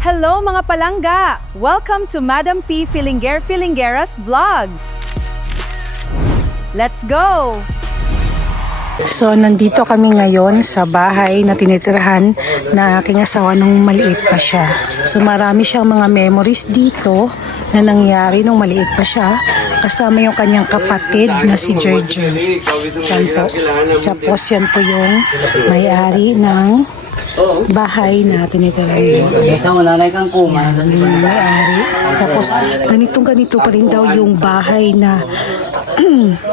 Hello mga palangga! Welcome to Madam P. Filingera's Vlogs! Let's go! So, nandito kami ngayon sa bahay na tinitirahan na aking asawa nung maliit pa siya. So, marami siyang mga memories dito na nangyari nung maliit pa siya. Kasama yung kanyang kapatid na si George. Yan po. Tapos yan po yung may-ari ng bahay na tinitirahan. Isang nanay kang kuma. Yung may-ari. Tapos, ganito pa rin daw yung bahay na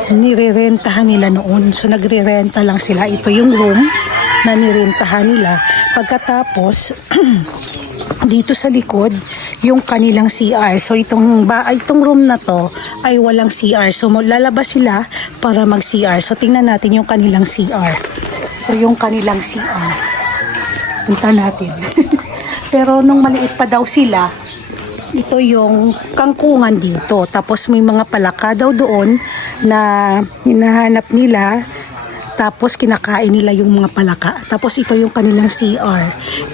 nirerentahan nila noon. So nagrerenta lang sila. Ito yung room na nirentahan nila. Pagkatapos dito sa likod yung kanilang CR. So itong room na to ay walang CR. So lalabas sila para mag CR. So tingnan natin yung kanilang CR. So yung kanilang CR. Punta natin. Pero nung maliit pa daw sila, ito yung kangkungan dito. Tapos may mga palaka daw doon na hinahanap nila. Tapos kinakain nila yung mga palaka. Tapos ito yung kanilang CR.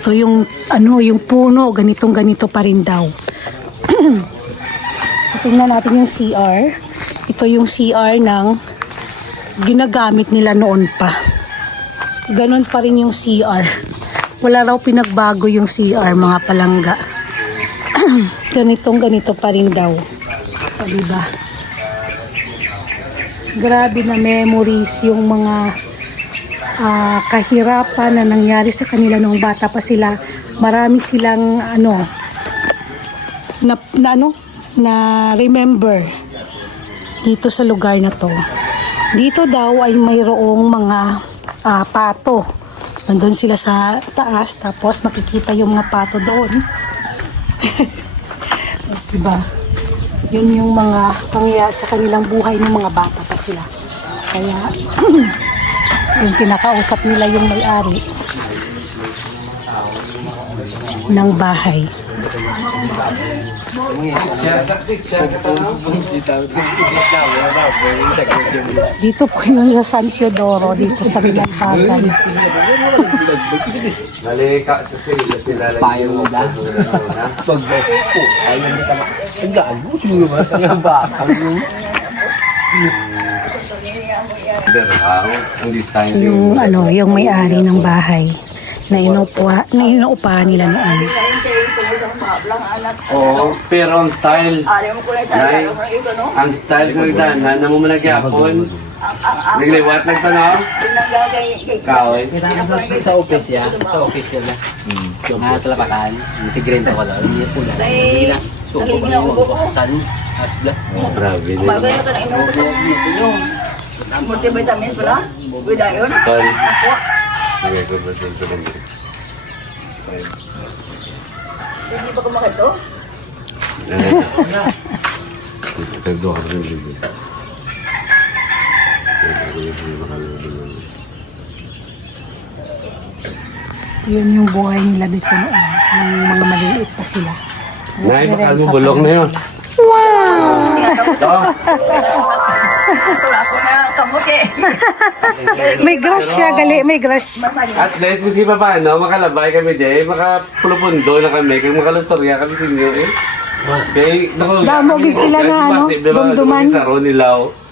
Ito yung yung puno, ganito pa rin daw. So tingnan natin yung CR. Ito yung CR ng ginagamit nila noon pa. Ganon pa rin yung CR. Wala raw pinagbago yung CR, mga palangga. Ganito pa rin daw. O, diba? Grabe na memories yung mga kahirapan na nangyari sa kanila nung bata pa sila. Marami silang na remember dito sa lugar na to. Dito daw ay mayroong mga pato. Nandun sila sa taas, tapos makikita yung mga pato doon. Diba? Yun yung mga pangyayari sa kanilang buhay ng mga bata pa sila. Kaya, yung kinakausap nila yung may-ari ng bahay. Dito po yun sa San Teodoro, dito sa Bilambagan. Nalika sa sila Payo mo ba? Pagbo. Ayun di ka gago siguro ba ang baka. ang design Yung may-ari ng bahay na inuupahan nila noon. Oo, pero ang style ang style sa nagdanan na mumalagyapon nagliwat lang tanaw kaoy Kita ka sa office ya, sa official na. Nga talapakan, integrin ko lang, hindi po na. Hindi na. So, kung ano yung bakasan, asbla. grabe din Bagay ka na inom sa yung multivitamins wala? Wala yun? tol Ako. sige ko ba sa ito lang Hindi ba kumakit to? nagdoha rin din Yun yung buhay nila dito noon. Nung mga maliit pa sila. Nay, baka bulok na yun Wala ako na kamuti. May grasya, gali. May grasya. at least kasi pa paano makalabay kami din makapulupundo na kami kung makalustorya kami sa inyo Damog sila na, dumduman. sa Ronilaw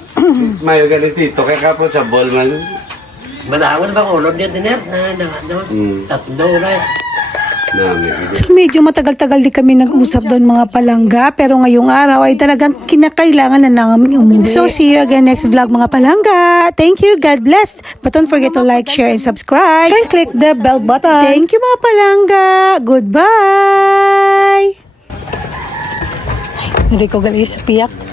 mayo ganis dito kaya approachable man Manahawan bang ulod niya din tatlo na. So medyo matagal-tagal din kami nag-usap doon mga palangga, pero ngayong araw ay talagang kinakailangan na namin umuwi. So see you again next vlog mga palangga. Thank you, God bless. But don't forget to like, share, and subscribe. And click the bell button. Thank you mga palangga. Goodbye. Hindi ko galing sa piyak.